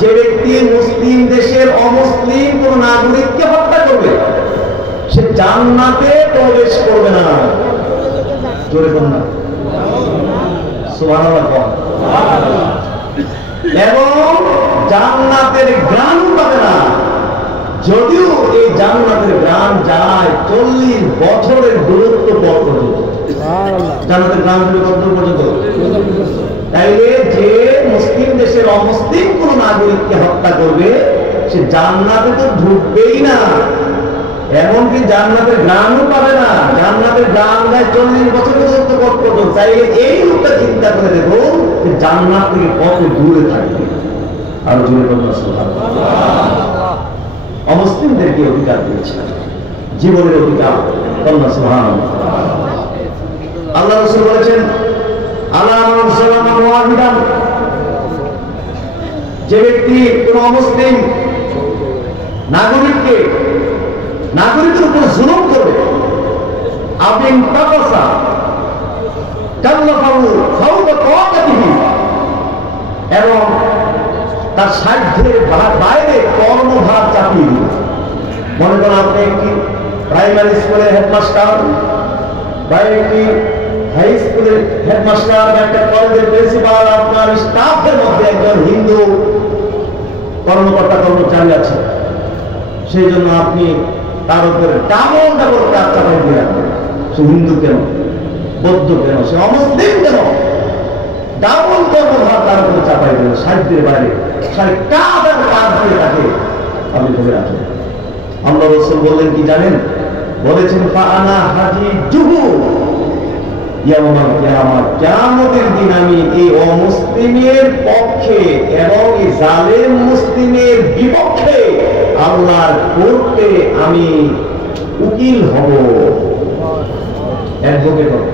যে ব্যক্তি মুসলিম দেশের অমুসলিম কোন নাগরিককে হত্যা করবে সে জান্নাতে প্রবেশ করবে না। জোরে বলুন না সুবহানাল্লাহ। এবং জান্নাতের ঘ্রাণ পাবে না, যদিও এই জান্নাতের ঘ্রাণ যায় 40 বছরের দূরত্ব পথ পর্যন্ত। জান্নাতের ঘ্রাণ কত পর্যন্ত? তাইলে যে মুসলিম দেশের অমুসলিম কোন নাগরিককে হত্যা করবে সে জান্নাতে তো ঢুকবেই না, এমনকি জান্নাতের ঘ্রাণও পাবে না। জান্নাতের ঘ্রাণ যায় 40 বছরের দূরত্ব পথ পর্যন্ত। তাইলে এই লোকটা চিন্তা করে দেখো যে জান্নাত থেকে কত দূরে থাকবে। আর জোরে বলুন সুবহানাল্লাহ। অমুসলিমদেরকে অধিকার দিয়েছেন, জীবনের অধিকার। বলুন সুবহানাল্লাহ। আল্লাহ রাসূল বলেছেন যে ব্যক্তি কোন অমুসলিম নাগরিকের উপর জুলুম করবে, এবং তার সাধ্যের বাইরে কর্মভার চাপিয়ে দিবে। মনে করেন আপনি একটি প্রাইমারি স্কুলের হেডমাস্টার বা একটি হাই স্কুলের হেডমাস্টার বা একটা কলেজের প্রিন্সিপাল, আপনার স্টাফের মধ্যে একজন হিন্দু কর্মচারী আছে, সেই জন্য আপনি তার উপরে ডাবল কাজ চাপাই দিয়ে রাখবেন। সে হিন্দু কেন, বৌদ্ধ কেন, সে অমুসলিম কেন, ডাবল কর্মভার তার উপরে চাপাই দেবেন। সাহিত্যের বাইরে কাজ দিয়ে তাকে আপনি ধরে রাখেন। আল্লাহ রাসূল বললেন কি জানেন? বলেছেন ফাআনা হাজিজুহু ইয়াউমাল কিয়ামাহ, কিয়ামতের দিন আমি এই অমুসলিমের পক্ষে এবং এই জালেম মুসলিমের বিপক্ষে আল্লাহর কোর্টে আমি উকিল হব, অ্যাডভোকেট হব,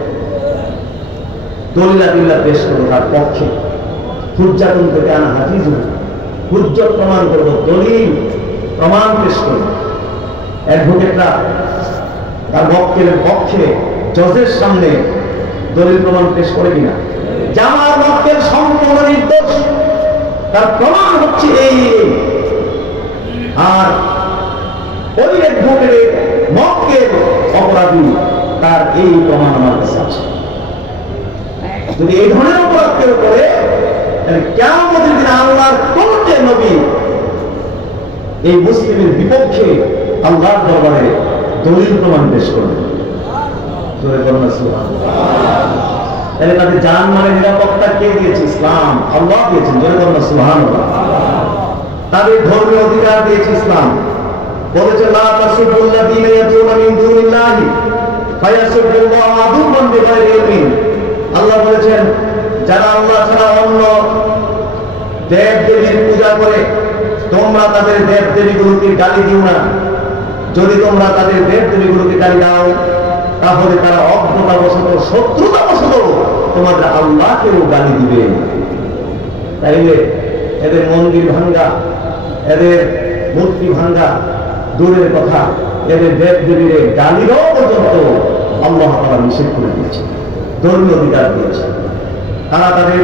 দলিল পেশ করব তার পক্ষে। হুজ্জাতুন থেকে আনা হাফিজুহু, হুজ্জত প্রমাণ করব, দলিল প্রমাণ পেশ করব। অ্যাডভোকেটরা তার পক্ষে জজের সামনে দলিল প্রমাণ পেশ করে কিনা? জামার মক্কেল সম্পূর্ণ নির্দোষ, তার প্রমাণ হচ্ছে এই, আর ওই অ্যাডভোকেটের মক্কেল অপরাধী, তার এই প্রমাণ আমার কাছে আছে। যদি এই ধরনের অপরাধ কেউ করে তাহলে কিয়ামতের দিন আল্লাহর কোর্টে নবী এই মুসলিমের বিপক্ষে আল্লাহর দরবারে দলিল প্রমাণ পেশ করবে। তাহলে তাদের জানমালের নিরাপত্তা কে দিয়েছে? ইসলাম, আল্লাহ দিয়েছেন। জোরে বলুন সুবহানাল্লাহ। তাদের ধর্মীয় অধিকার দিয়েছে ইসলাম। বলেছে লা তাসুবুল্লাযীনা ইয়াদউনা মিন দুনিল্লাহি ফায়াসুবুল্লাহ আদুওয়ান বিগাইরি ইলমিন। আল্লাহ বলেছেন যারা আল্লাহ ছাড়া অন্য দেব দেবীর পূজা করে তোমরা তাদের দেব দেবীগুলোকে গালি দিও না। যদি তোমরা তাদের দেব দেবীগুলোকে গালি দাও তাহলে তারা অজ্ঞতাবশত, শত্রুতাবশত তোমাদের আল্লাহকেও গালি দিবে। তাইলে এদের মন্দির ভাঙ্গা, এদের মূর্তি ভাঙ্গা দূরের কথা, এদের দেব দেবীর গালিরও পর্যন্ত আল্লাহ তাআলা নিষেধ করে দিয়েছে, ধর্মীয় অধিকার দিয়েছে। তারা তাদের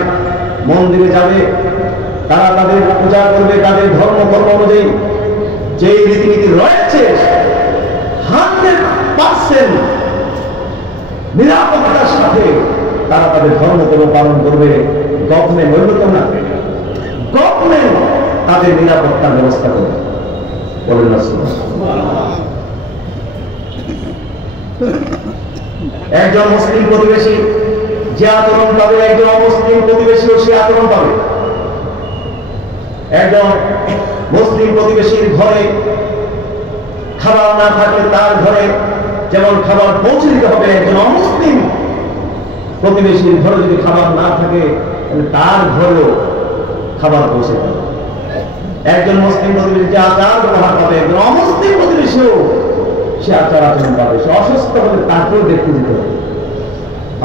মন্দিরে যাবে, তারা তাদের পূজা করবে, তাদের ধর্ম অনুযায়ী যে রীতিনীতি রয়েছে 100% নিরাপত্তার সাথে তারা তাদের ধর্মকর্ম পালন করবে। গভর্নমেন্ট বলতো না, গভর্নমেন্ট তাদের নিরাপত্তার ব্যবস্থা করবে। বলেন না সুবহানাল্লাহ। একজন মুসলিম প্রতিবেশী যে আচরণ পাবে, একজন অমুসলিম প্রতিবেশীও সে আচরণ পাবে। একজন মুসলিম প্রতিবেশীর ঘরে খাবার না থাকলে তার ঘরে যেমন খাবার পৌঁছে দিতে হবে, একজন অমুসলিম প্রতিবেশীর ঘরে যদি খাবার না থাকে তাহলে তার ঘরেও খাবার পৌঁছে দেবে। একজন মুসলিম প্রতিবেশী যে আচার ব্যবহার পাবে, একজন অমুসলিম প্রতিবেশীও সে আচার আচরণ পাবে। সে অসুস্থ হলে তাকেও দেখতে দিতে হবে।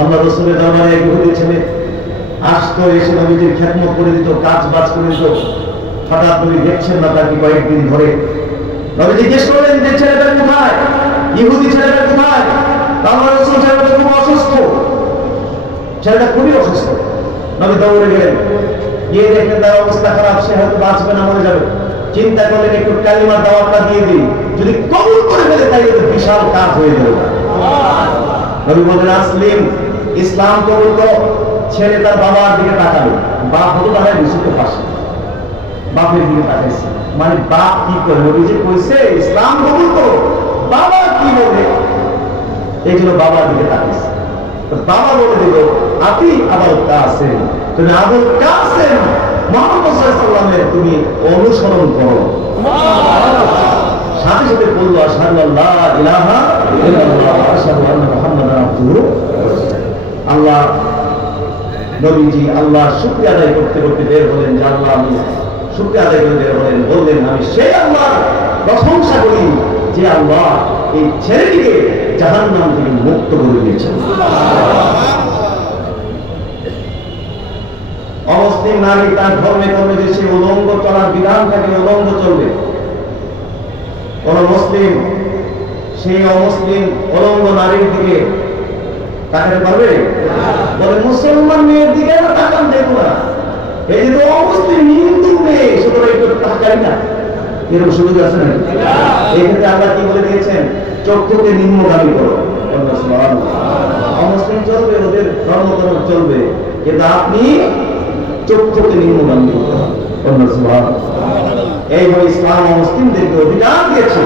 আল্লাহ রাসূলের দরবারে এক ইহুদি ছেলে আসতো, এসে নবীজির খেদমত করে দিত, কাজ বাজ করে দিত। হঠাৎ নবী দেখছেন না তাকে কয়েকদিন ধরে। নবী জিজ্ঞেস করলেন যে ছেলেটা কোথায়, ইহুদি ছেলেটা কোথায়? আল্লাহ রাসূল ছেলেটা খুব অসুস্থ, ছেলেটা খুবই অসুস্থ। নবী দৌড়ে গেলেন, গিয়ে দেখলেন তার অবস্থা খারাপ, সে হয়তো বাঁচবে না, মরে যাবে। চিন্তা করলেন একটু কালিমার দাওয়াতটা দিয়ে দিই, যদি কবুল করে ফেলে তাই বিশাল কাজ হয়ে যাবে। নবী বললেন আসলিম, ইসলাম কবুল করো। ছেলে তার বাবার দিকে তাকালো, বাপ হতো দাঁড়ায় বিশুদ্ধ পাশে, বাপের দিকে তাকাইছে, মানে বাপ কি করে, নবী যে কইছে ইসলাম কবুল করো, বাবা কি বলে, এই জন্য বাবার দিকে তাকাইছে। বাবা বলে দিল আপনি আবুল কাসেম, তুমি আবুল কাসেম মুহাম্মদ সাল্লাল্লাহু আলাইহি ওয়াসাল্লামের তুমি অনুসরণ করো। সাথে সাথে বলল আশহাদু আল্লা ইলাহা ইল্লাল্লাহ ওয়া আশহাদু আন্না মুহাম্মাদান আবদুহু ওয়া রাসূলুহু। আল্লাহ নবীজি আল্লাহ শুকরিয়া আদায় করতে করতে বের হলেন, যে আল্লাহ আমি শুকরিয়া আদায় করে বের হলেন, বললেন আমি সেই আল্লাহর প্রশংসা করি যে আল্লাহ এই ছেলেটিকে জাহান্নাম থেকে মুক্ত করে দিয়েছেন। অমুসলিম নারী তার ধর্মে ধর্মে যে সে উলঙ্গ চলার বিধান থাকে, উলঙ্গ চলবে। কোন মুসলিম সেই অমুসলিম উলঙ্গ নারীর দিকে তাকাতে পারবে? বলে মুসলমান মেয়ের দিকে না তাকান দেখবো না, এই যে অমুসলিম হিন্দু মেয়ে সুতরাং একটু তাকাই না, এরকম সুযোগ আছে না? এই ক্ষেত্রে আল্লাহ কি বলে দিয়েছেন, চক্ষুকে নিম্নগামী করো। অমুসলিম চলবে, ওদের ধর্ম ধর্ম চলবে, কিন্তু আপনি চক্ষুকে নিম্নগামী করতে হবে। এইভাবে ইসলাম মুসলিমদেরকে অধিকার দিয়েছে,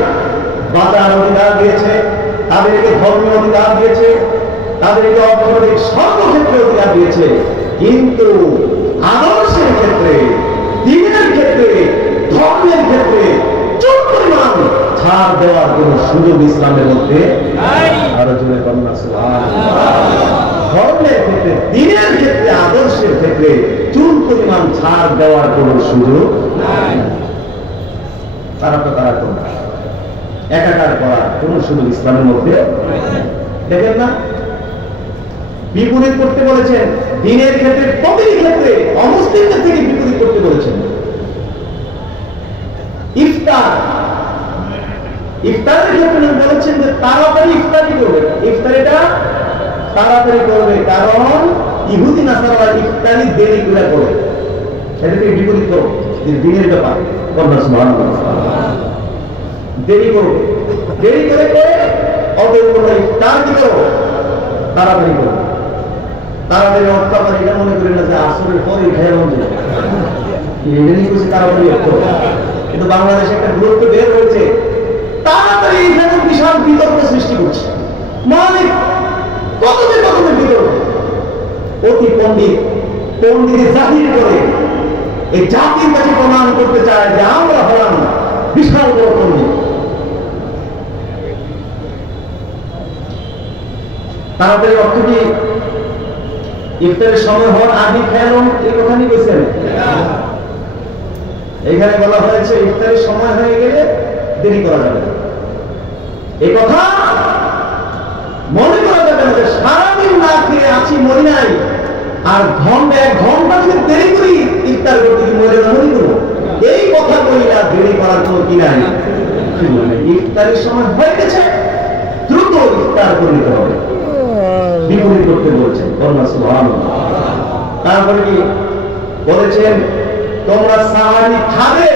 বাঁচার অধিকার দিয়েছে, তাদেরকে ধর্মীয় অধিকার দিয়েছে, তাদেরকে অর্থনৈতিক সর্বক্ষেত্রে অধিকার দিয়েছে, কিন্তু আদর্শের ক্ষেত্রে, দিনের ক্ষেত্রে, ধর্মের ক্ষেত্রে চোখ পরিমাণ ছাড় দেওয়ার কোন সুযোগ ইসলামের মধ্যে আরো জোরে কন্যা ধর্মের ক্ষেত্রে, দিনের ক্ষেত্রে, আদর্শের ক্ষেত্রে চুল পরিমাণ ছাড় দেওয়ার কোন সুযোগ নাই। তারা তো তারা কোন একাকার করার কোন সুযোগ ইসলামের মধ্যে দেখেন না। বিপরীত করতে বলেছেন দিনের ক্ষেত্রে, প্রতিটি ক্ষেত্রে অমুসলিমদের থেকে বিপরীত করতে বলেছেন। ইফতার, ইফতারের ক্ষেত্রে বলেছেন যে তাড়াতাড়ি ইফতারি করবে, ইফতারিটা তাড়াতাড়ি করবে, কারণ ইহুদি নাসারা ইফতারি দেরি করে করে, সেটাকে বিপরীত করো। দিনের ব্যাপার দেরি করবে, দেরি করে করে অতএব তোমরা ইফতার কি করো, তাড়াতাড়ি করো। তাড়াতাড়ি অর্থাৎ এটা মনে করি না যে আসরের পরে খেয়ে তাড়াতাড়ি করো, কিন্তু বাংলাদেশে একটা গুরুত্ব বের হয়েছে, তাড়াতাড়ি এখানে বিশাল বিতর্ক সৃষ্টি করছে, মানে কততে কততে বিতর্ক। অতি পণ্ডিত পণ্ডিত জাহির করে এই জাতির কাছে প্রমাণ করতে চায় যে আমরা হলাম বিশাল বড় পণ্ডিত। তাড়াতাড়ি অর্থ কি ইফতারের সময় হওয়ার আগে খেয়াল, এই কথা নিয়ে বলছেন? এখানে বলা হয়েছে ইফতারের সময় হয়ে গেলে দেরি করা যাবে না। এই কথা মনে করা যাবে না যে সারাদিন না খেয়ে আছি, মরি নাই, আর এক ঘন্টা যদি দেরি করি ইফতার করতে কি মরে না, মরি করবো, এই কথা বলি না। দেরি করার কোনো কি নাই, ইফতারের সময় হয়ে গেছে, দ্রুত ইফতার করে নিতে হবে, বিপরীত করতে বলছেন। তারপরে কি বলেছেন, তোমরা সাহারি খাবে,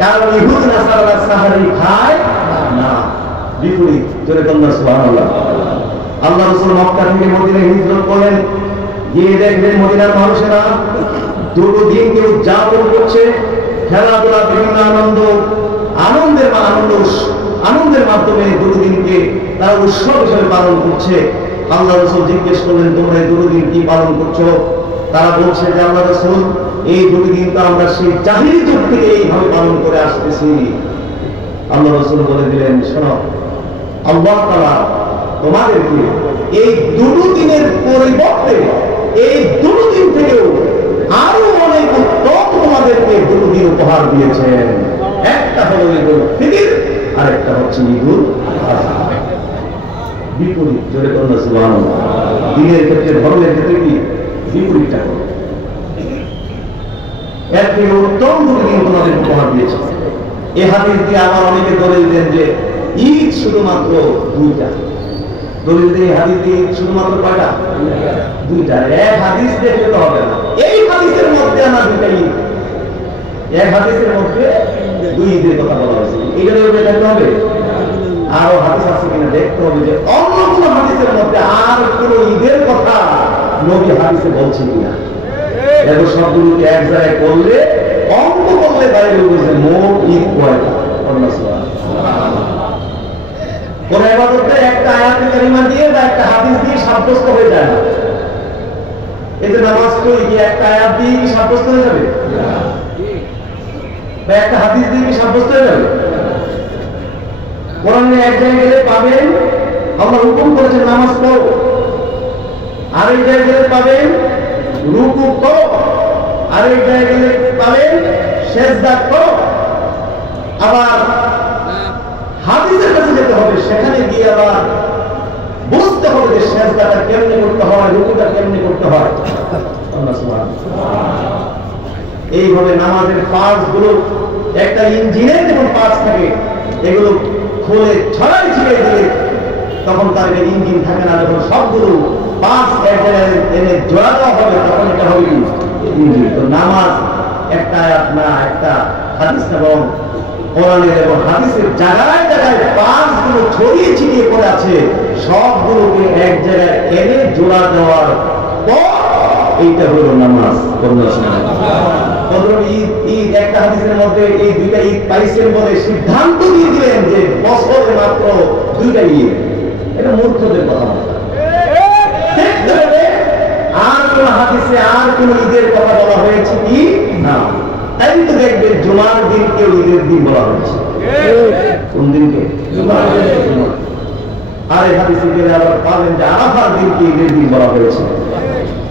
কারণ ইহুদ নাসারা সাহারি খায় না, বিপরীত। জোরে তোমরা সুবহানাল্লাহ। আল্লাহ রাসূল মক্কা থেকে মদিনায় হিজরত করলেন, গিয়ে দেখলেন মদিনার মানুষেরা দুটো দিনকে উদযাপন করছে, খেলাধুলা, বিভিন্ন আনন্দের মাধ্যমে দুটো দিনকে তারা উৎসব হিসেবে পালন করছে। আল্লাহ রাসূল জিজ্ঞেস করলেন, তোমরা এই দুটো দিন কি পালন করছো? তারা বলছে যে আল্লাহ রাসূল, এই দুটো দিন তো আমরা সেই জাহিলি যুগ থেকে এইভাবে পালন করে আসতেছি। আল্লাহ রাসূল বলে দিলেন, শোনো, আল্লাহ তাআলা তোমাদেরকে এই দুটো দিনের পরিবর্তে এই দুটো দিন থেকেও আরো অনেক উত্তম তোমাদেরকে দুটো দিন উপহার দিয়েছেন। একটা হলো ঈদুল ফিতর, আর একটা হচ্ছে ঈদুল আযহা। বিপরীত। জোরে বলুন সুবহানাল্লাহ। দিনের ক্ষেত্রে, ধর্মের ক্ষেত্রে কি বিপরীতটা করো। এর থেকে উত্তম দুটো দিন তোমাদের উপহার দিয়েছে। এ হাদিস দিয়ে আবার অনেকে দলিল দেন যে ঈদ শুধুমাত্র দুইটা, দলিল দিয়ে হাদিস দিয়ে শুধুমাত্র কয়টা? দুইটা। এক হাদিস দেখলে তো হবে না, এই হাদিসের মধ্যে আমার দুইটা ঈদ, এক হাদিসের মধ্যে দুই ঈদের কথা বলা হয়েছে, এইটা দেখতে হবে। আরো হাদিস আছে কিনা দেখতে হবে যে অন্য কোন হাদিসের মধ্যে আর কোন ঈদের কথা নবী হাদিসে বলছে কিনা। এরপর সবগুলোকে এক জায়গায় করলে, অঙ্ক করলে বাইরে বুঝে মোট ঈদ কয়টা। কোন ইবাদতে একটা আয়াতে কারিমা দিয়ে বা একটা হাদিস দিয়ে সাব্যস্ত হয়ে যায় না। এতে নামাজ পড়ি কি একটা আয়াত দিয়ে কি সাব্যস্ত হয়ে যাবে? বা একটা হাদিস দিয়ে কি সাব্যস্ত হয়ে যাবে? কোরআনে এক জায়গায় গেলে পাবেন আল্লাহ হুকুম করেছেন নামাজ পড়ো, আরেক জায়গায় গেলে পাবেন রুকু করো, আরেক জায়গায় গেলে পাবেন সেজদা করো। আবার হাদিসের কাছে যেতে হবে, সেখানে গিয়ে আবার বুঝতে হবে যে সেজদাটা কেমনে করতে হয়, রুকুটা কেমনে করতে হয়। এইভাবে নামাজের পার্টসগুলো একটা ইঞ্জিনের যেমন পার্টস থাকে, এগুলো খুলে ছড়াই ছিঁড়ে দিলে তখন তার ইঞ্জিন থাকে না। যখন সবগুলো পার্টস এক জায়গায় এনে জোড়া দেওয়া হবে তখন এটা হবে ইঞ্জিন। তো নামাজ একটা আয়াত না, একটা হাদিস না, বরং কোরআনের এবং হাদিসের জায়গায় জায়গায় পার্টসগুলো ছড়িয়ে ছিটিয়ে পড়ে আছে, সবগুলোকে এক জায়গায় এনে জোড়া দেওয়ার পর এইটা হলো নামাজ। ঈদ একটা হাদিসের মধ্যে এই দুইটা ঈদ পাইছেন বলে সিদ্ধান্ত দিয়ে দিলেন যে বছরে মাত্র দুইটা ঈদ। এটা মূর্খদের কথা। আর কোন হাদিসে আর কোন ঈদের কথা বলা হয়েছে কি না? তাই তো দেখবেন জুমার দিনকে ঈদের দিন বলা হয়েছে। কোন দিনকে? আর এই হাদিসে গেলে আবার পাবেন যে আরাফার দিনকে ঈদের দিন বলা হয়েছে।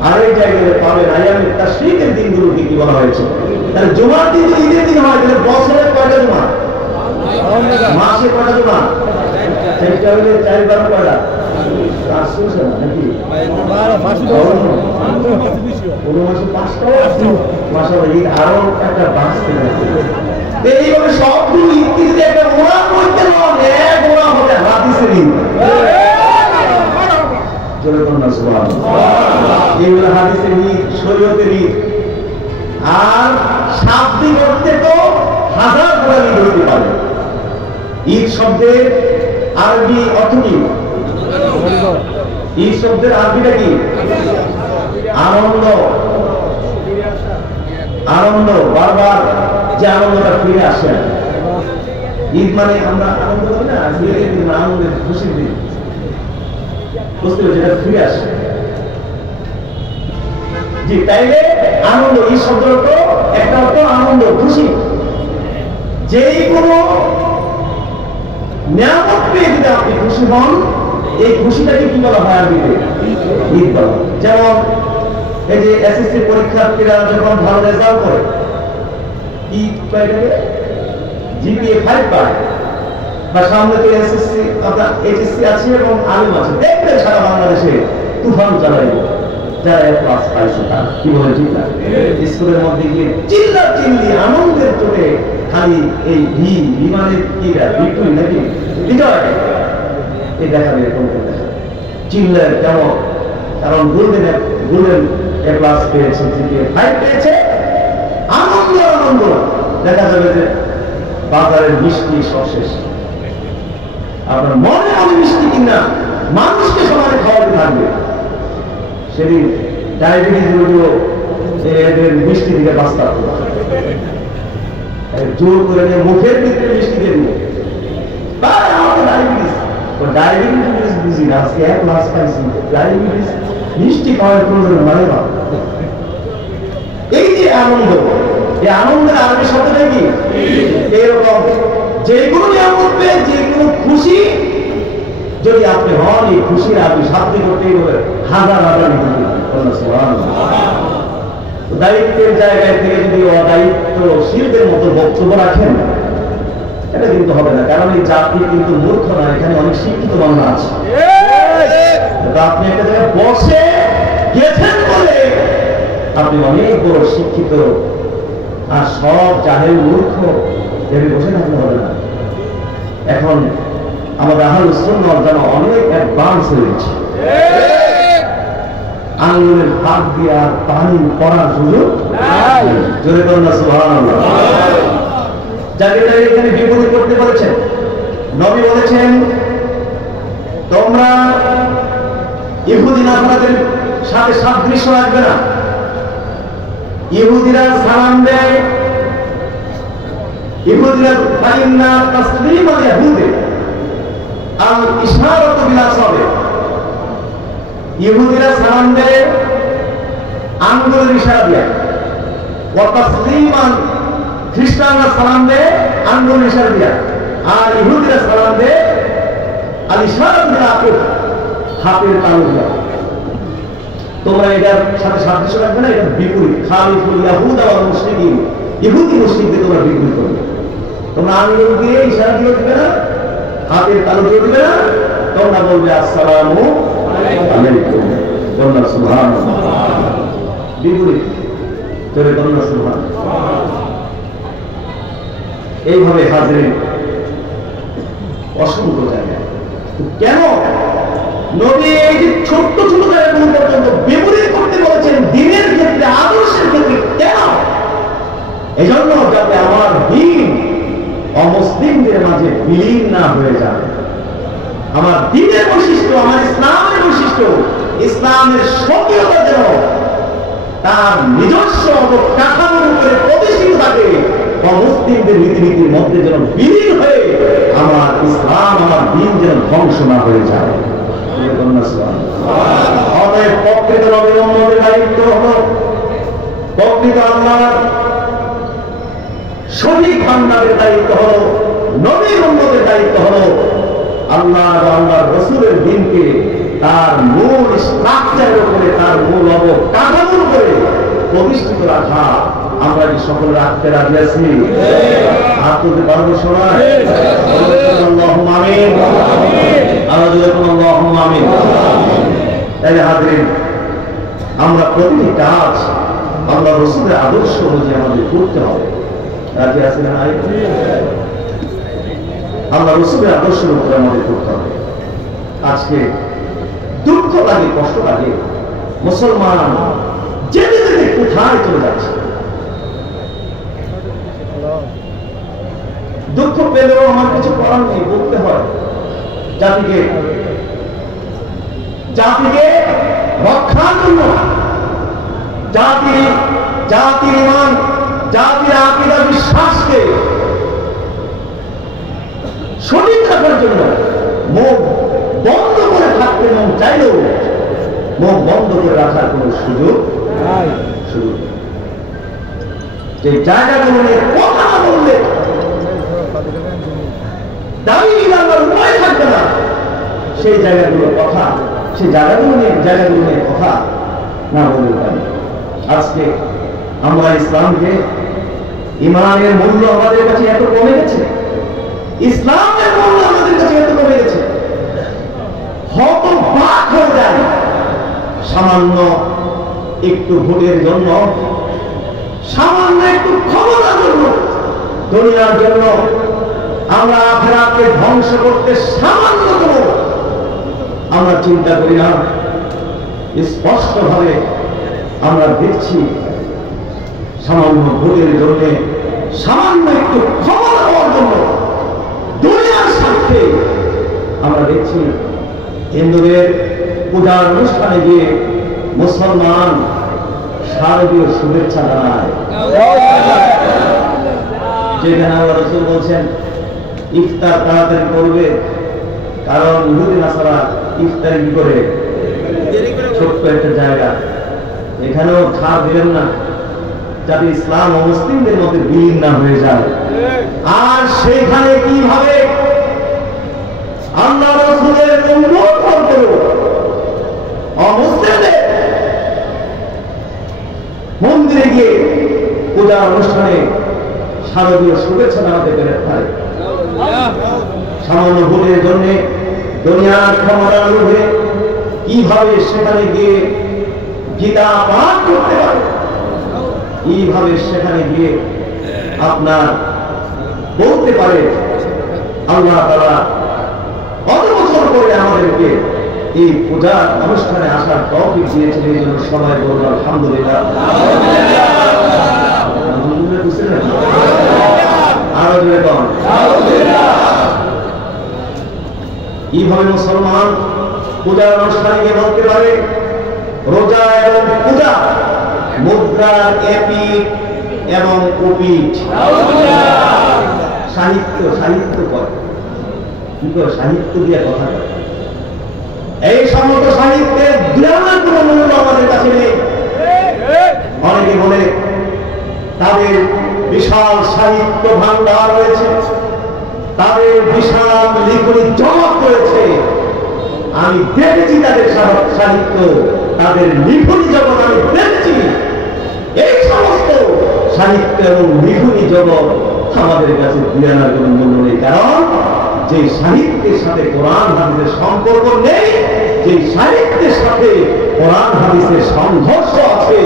আরেক জায়গায় পাবেন আইয়ামে তাশরীকের দিনগুলোকে কি বলা হয়েছে। তাহলে জুমার দিন যদি ঈদের দিন হয় তাহলে বছরে কয়টা জুমা? মাসে কয়টা জুমা? সেটা হলে 4-12 কয়টা? নাকি কোনো মাসে 5টা মাসে ঈদ আরো একটা বাঁচতে থাকে। এইভাবে সবগুলো ঈদকে যদি একটা ওরা করতে হন, এক ওরা হবে হাদিসের ঈদ। এগুলো হাদিসের ঈদ, শরীয়তের ঈদ। আর শাব্দিক অর্থে তো হাজার কোরআন ঈদ হইতে পারে। ঈদ শব্দের আরবি অর্থ কি? ঈদ শব্দের আরবিটা কি? আনন্দ। আনন্দ, বারবার যে আনন্দটা ফিরে আসে। ঈদ মানে আমরা আনন্দ করি না, আনন্দের খুশির দিন, বুঝতে পেরেছি, এটা ফিরে আসে। জি, তাইলে আনন্দ, এই শব্দ একটা অর্থ আনন্দ, খুশি। যেই কোনো নিয়ামত পেয়ে যদি আপনি খুশি হন, এই খুশিটাকে কি বলা হয় আরবিতে? ঈদ বলা। যেমন এই যে এসএসসি পরীক্ষার্থীরা যখন ভালো রেজাল্ট করে কি পায়, জিপিএ 5 পায়, বা সামনে তো এসএসসি আপনার এইচএসসি আছে এবং আলিম আছে, দেখবেন সারা বাংলাদেশে তুফান চালাইব যারা ক্লাস পাইছে তারা। কি বলে ঠিক না? স্কুলের মধ্যে গিয়ে চিল্লা চিল্লি আনন্দের চোটে খালি এই বিমানের কিরা বিটুই নাকি বিজয় এই দেখাবে, এরকম চিল্লার কেমন? কারণ গোল্ডেন এ ক্লাস পেয়েছে, জিপিএ 5 পেয়েছে, আনন্দ আনন্দ। দেখা যাবে যে বাজারের মিষ্টি সব শেষ। আপনার মনে মনে মিষ্টি কিনা মানুষকে সমানে খাওয়াতে থাকবে। সেদিন ডায়াবেটিস রোগীও এদের মিষ্টি দিকে বাঁচতে জোর করে নিয়ে মুখের ভিতরে মিষ্টি দিয়ে দিবে। ডায়াবেটিস বুঝি না, আজকে 1 মাস পাইছি ডায়াবেটিস মিষ্টি খাওয়ার প্রয়োজন মানে না। এই যে আনন্দ, এই আনন্দের আরবি শব্দটা কি? এরকম যে কোনো নিয়ামত পেয়ে যে কোনো খুশি যদি আপনি হন, এই খুশির আপনি শান্তি করতেই হবে হাজার হাজার। দায়িত্বের জায়গায় থেকে যদি অদায়িত্বশীলদের মতো বক্তব্য রাখেন, এটা কিন্তু হবে না। কারণ এই জাতি কিন্তু মূর্খ না, এখানে অনেক শিক্ষিত মানুষ আছে। আপনি একটা জায়গায় বসে গেছেন বলে আপনি অনেক বড় শিক্ষিত, আর সব জাহেল মূর্খ ভেবে বসে থাকতে হবে না। এখন আমাদের আহলুস সুন্নাহ ওয়াল জামাত অনেক অ্যাডভান্স হয়েছে। আঙ্গুলের ভাগ দিয়ে আর পানি পড়ার সুযোগ নাই। জোরে বলুন না সুবহানাল্লাহ। যাকে তাই এখানে বিপরীত করতে বলেছেন। নবী বলেছেন তোমরা ইহুদি নাসারাদের সাথে সাদৃশ্য রাখবে না। ইহুদিরা সালাম দেয়, ইহুদিরা ফাইন্না তাসলিম আল ইয়াহুদি আল ইশারাতু বিল আসাবে। ইহুদিরা সালাম দেয় আঙ্গুলের ইশারা দিয়ে, ওয়া তাসলিমান খ্রিস্টানরা সালাম দেয় আঙ্গুলের ইশারা দিয়ে, আর ইহুদিরা সালাম দেয় আল ইশারাতু বিল আকুফ হাতের তালু দিয়ে। তোমরা এটার সাথে সাদৃশ্য রাখবে না, এটা বিপরীত। খালিফুল ইয়াহুদা ওয়াল মুশরিকিন, ইহুদি মুশরিকদের তোমরা বিপরীত করবে। তোমরা আঙ্গুল দিয়ে ইশারা দিয়ে দিবে না, হাতের তালু দিয়ে দিবে না, তোমরা বলবে আসসালামু আলাইকুম। বলুন সুবহানাল্লাহ। বিপরীত। তোরে বলুন সুবহানাল্লাহ। এইভাবে হাজির অসংখ্য জায়গায়। কেন নবী এই যে ছোট্ট ছোট জায়গাগুলো পর্যন্ত বিপরীত করতে বলেছেন দ্বীনের ক্ষেত্রে, আদর্শের ক্ষেত্রে? কেন? এই জন্য যাতে আমার দ্বীন অমুসলিমদের মাঝে বিলীন না হয়ে যায়। আমার দ্বীনের বৈশিষ্ট্য, আমার ইসলামের বৈশিষ্ট্য, ইসলামের স্বকীয়তা যেন তার নিজস্ব কাঠামোর উপরে প্রতিষ্ঠিত থাকে, অমুসলিমদের রীতিনীতির মধ্যে যেন বিলীন হয়ে আমার ইসলাম, আমার দ্বীন যেন ধ্বংস না হয়ে যায়। অতএব প্রকৃত নবীর উম্মতের দায়িত্ব হলো, প্রকৃত আল্লাহর সঠিক বান্দাদের দায়িত্ব হলো, নবীর উম্মতের দায়িত্ব হলো আল্লাহ আল্লাহর রাসূলের দ্বীনকে তার মূল স্ট্রাকচারের উপরে, তার মূল অবকাঠামোর উপরে প্রতিষ্ঠিত রাখা। আমরা কি সকলে রাখতে রাজি আছি? হাত তুলতে পারবো সবাই? আল্লাহুম্মা আমিন। আল্লাহুম্মা আমিন। তাই হাজিরিন, আমরা প্রতিটি কাজ আল্লাহ রাসূলের আদর্শ অনুযায়ী আমাদের করতে হবে। রাজি আছেন না? আল্লাহ রাসূলের আদর্শের উপরে আমাদের করতে হবে। আজকে দুঃখ লাগে, কষ্ট লাগে, মুসলমান যেতে যেতে কোথায় চলে যাচ্ছে। দুঃখ পেলেও আমার কিছু করার নেই, বলতে হয়। জাতিকে রক্ষার জন্য, জাতির ইমান, জাতির আকীদা বিশ্বাসকে সঠিক রাখার জন্য মুখ বন্ধ করে থাকতে মন চাইলেও মুখ বন্ধ করে রাখার কোন সুযোগ নাই। যে জায়গাগুলো নিয়ে কথা না বললে দাবি আমার উপায় থাকবে না, সেই জায়গাগুলো নিয়ে কথা না বলে পারি। আজকে আমরা ইসলামকে, ইমানের মূল্য আমাদের কাছে এত কমে গেছে, ইসলামের মূল্য আমাদের কাছে এত কমে গেছে, হতবাক হয়ে যায় সামান্য একটু ভোটের জন্য, সামান্য একটু ক্ষমতার জন্য, দুনিয়ার জন্য আমরা আখিরাতকে ধ্বংস করতে সামান্যতম আমরা চিন্তা করি না। স্পষ্টভাবে আমরা দেখছি সামান্য ভোটের জন্য, সামান্য একটু ক্ষমতা পাওয়ার জন্য, দুনিয়ার স্বার্থে আমরা দেখছি হিন্দুদের পূজার অনুষ্ঠানে গিয়ে মুসলমান শারদীয় শুভেচ্ছা জানায়। যেখানে আল্লাহ রাসূল বলছেন ইফতার তাড়াতাড়ি করবে, কারণ ইহুদি নাসারা ইফতারি কি করে, ছোট্ট একটা জায়গা, এখানেও ছাড় দিলেন না যাতে ইসলাম ও মুসলিমদের মধ্যে বিলীন না হয়ে যায়। আর সেইখানে কিভাবে আল্লাহ রাসূলের উম্মত হলো অমুসলিমদের মন্দিরে গিয়ে পূজা অনুষ্ঠানে শারদীয় শুভেচ্ছা জানাতে পেরে পারে। সামান্য ভোটের জন্য দুনিয়ার ক্ষমতার লোভে কিভাবে সেখানে গিয়ে গীতা পাঠ করতে পারে, কিভাবে সেখানে গিয়ে আপনার বলতে পারে আল্লাহ তাআলা কত বছর পরে আমাদেরকে এই পূজার অনুষ্ঠানে আসার তৌফিক দিয়েছেন, এই জন্য সবাই বলবো আলহামদুলিল্লাহ। আরো জোরে বল। কিভাবে মুসলমান পূজার অনুষ্ঠানে বলতে পারে রোজা এবং পূজা মুদ্রার এপিঠ এবং উপিঠ? সাহিত্য সাহিত্য করে কি করে? সাহিত্য দিয়ে কথা বলে। এই সমস্ত সাহিত্যের গ্রামের কোন মূল্য আমাদের কাছে নেই। অনেকে বলে তাদের বিশাল সাহিত্য ভান্ডার রয়েছে, তাদের বিশাল লিখনি জমক রয়েছে। আমি দেখেছি তাদের সাহিত্য, তাদের লিখনি জগৎ আমি দেখেছি। এই সমস্ত সাহিত্য এবং লিখনি জগৎ আমাদের কাছে দিয়ে আনার কোন মূল্য নেই। কারণ যে সাহিত্যের সাথে কোরআন হাদিসের সম্পর্ক নেই, যে সাহিত্যের সাথে কোরআন হাদিসের সংঘর্ষ আছে,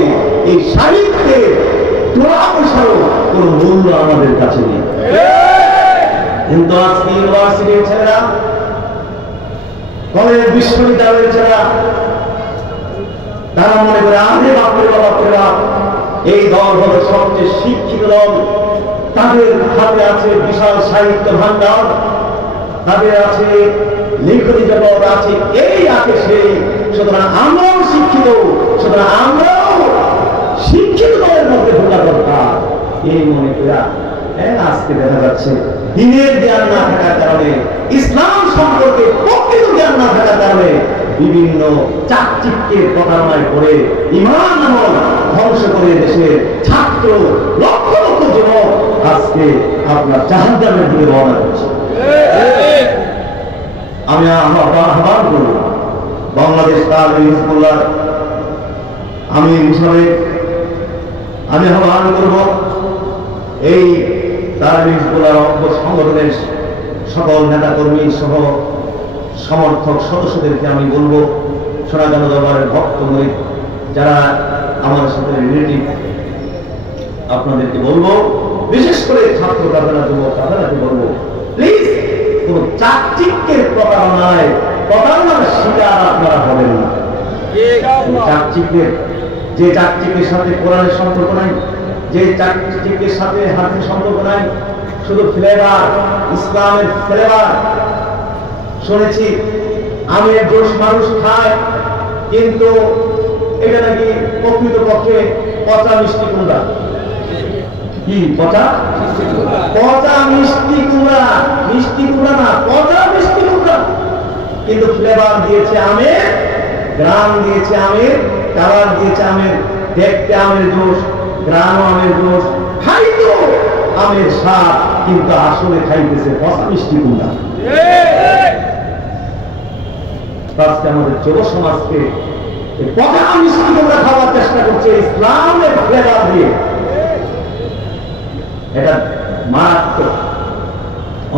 এই সাহিত্যের তোলা পয়সারও কোন মূল্য আমাদের কাছে নেই। কিন্তু আজকে ইউনিভার্সিটির ছেলেরা, কলেজ বিশ্ববিদ্যালয়ের ছেলেরা তারা মনে করে আরে বাপরে বাপ, এই দল হলো সবচেয়ে শিক্ষিত দল, তাদের হাতে আছে বিশাল সাহিত্য ভান্ডার, তাদের আছে লিখনি জগৎ আছে, এই আছে সেই, সুতরাং আমরাও শিক্ষিত, সুতরাং আমরাও শিক্ষিত দলের মধ্যে ঢোকা দরকার। এই মনে করা আজকে দেখা যাচ্ছে দিনের জ্ঞান না থাকার কারণে, ইসলাম সম্পর্কে প্রকৃত জ্ঞান না থাকার কারণে বিভিন্ন চাকচিক্যের প্রতারণায় পড়ে ঈমান আমল ধ্বংস করে দেশের ছাত্র লক্ষ লক্ষ যুবক আজকে আপনার জাহান্নামের দিকে রওনা করছে। আমি আহ্বান করব বাংলাদেশ তালিম হিজবুল্লাহ আমির হিসাবে আমি আহ্বান করব এই তালিম হিজবুল্লাহ সংগঠনের সকল নেতাকর্মী সহ সমর্থক সদস্যদেরকে আমি বলবো, সোনাগান দরবারের ভক্ত মুরিদ যারা আমাদের সাথে রিলেটিভ, আপনাদেরকে বলবো, বিশেষ করে ছাত্র কাফেলা যুবক কাফেলাকে বলবো, প্লিজ কোন চাকচিক্যের প্রতারণার শিকার আপনারা হবেন না। চাকচিক্যের, যে চাকচিক্যের সাথে কোরআনের সম্পর্ক নাই, যে চাকচিক্যের সাথে হাতের সম্পর্ক নাই, শুধু ফ্লেভার, ইসলামের ফ্লেভার। শুনেছি আমের জোশ মানুষ খায়, কিন্তু এটা নাকি প্রকৃতপক্ষে পচা মিষ্টি কুমড়া। কি পচা? পচা মিষ্টি কুমড়া, মিষ্টি কুমড়া না, পচা মিষ্টি কুমড়া। কিন্তু ফ্লেভার দিয়েছে আমের, গ্রাম দিয়েছে আমের, কালার দিয়েছে আমের, দেখতে আমের জোশ, গ্রাম আমের জোশ, খাইতো আমের স্বাদ, কিন্তু আসলে খাইতেছে পচা মিষ্টি কুমড়া। আজকে আমাদের যুব সমাজকে পচা মিষ্টি কুমড়া খাওয়ার চেষ্টা করছে ইসলামের ফ্লেভার দিয়ে। এটা মারাত্মক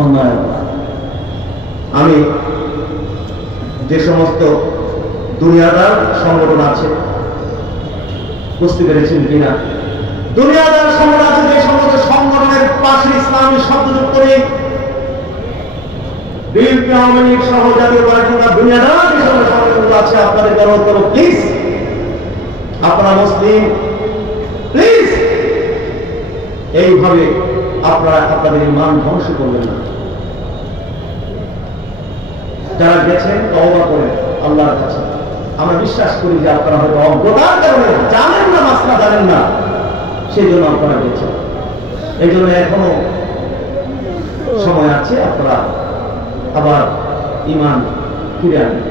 অন্যায়। আমি যে সমস্ত দুনিয়াদার সংগঠন আছে, বুঝতে পেরেছেন কিনা, দুনিয়াদার সংগঠন আছে, যে সমস্ত সংগঠনের পাশে ইসলামী শব্দযুক্ত নেই, বিএনপি আওয়ামী লীগ সহ জাতীয় পার্টি বা দুনিয়াদার যে সমস্ত সংগঠনগুলো আছে, আপনাদের অনুরোধ করব, প্লিজ আপনারা মুসলিম, প্লিজ এইভাবে আপনারা আপনাদের মান ধ্বংস করবেন না। যারা গেছেন তওবা করেন আল্লাহর কাছে। আমরা বিশ্বাস করি যে আপনারা হয়তো অজ্ঞতার কারণে জানেন না, মাসলা জানেন না, সেই জন্য আপনারা গেছেন। এই জন্য এখনো সময় আছে, আপনারা আবার ঈমান ফিরে আনেন।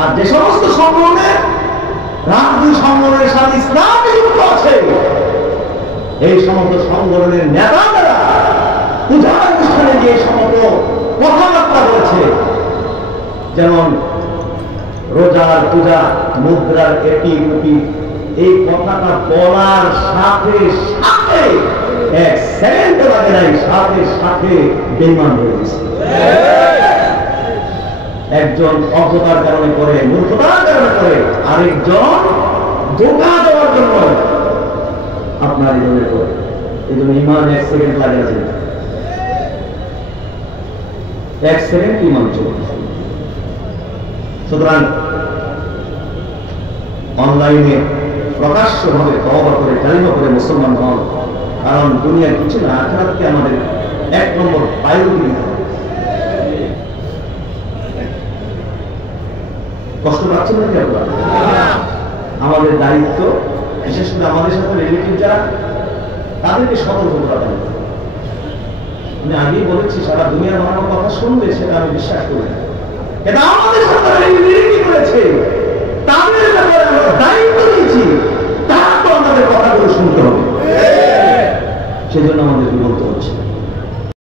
আর যে সমস্ত সংগঠনের রাজনৈতিক সংগঠনের সাথে ইসলাম যুক্ত আছে, এই সমস্ত সংগঠনের নেতারা পূজার অনুষ্ঠানে যে সমস্ত কথাবার্তা বলেছে, যেমন রোজার পূজা মুদ্রার এটি রুটি, এই কথাটা বলার সাথে সাথে এক সেকেন্ড লাগে নাই, সাথে সাথে বেঈমান হয়ে গেছে। একজন অজ্ঞতার কারণে করে, মূর্খতার কারণে করে, আরেকজন ধোঁকা দেওয়ার জন্য আপনার ইমানে করে। এই জন্য ইমান এক সেকেন্ড লাগে আছে। এক সেকেন্ড ইমান চলে। সুতরাং অনলাইনে প্রকাশ্যভাবে তওবা করে কালিমা করে মুসলমান হন, কারণ দুনিয়ার কিছু না, আখিরাতকে আমাদের এক নম্বর প্রায়োরিটি দিতে হবে। কষ্ট পাচ্ছেন নাকি আপনারা? আমাদের দায়িত্ব, বিশেষ করে আমাদের সাথে রিলেটিভ যারা, তাদেরকে সতর্ক করা দায়িত্ব। আমি আগেই বলেছি, সারা দুনিয়ার মানুষ কথা শুনবে সেটা আমি বিশ্বাস করি না, এটা আমাদের সাথে রিলেটিভ করেছে।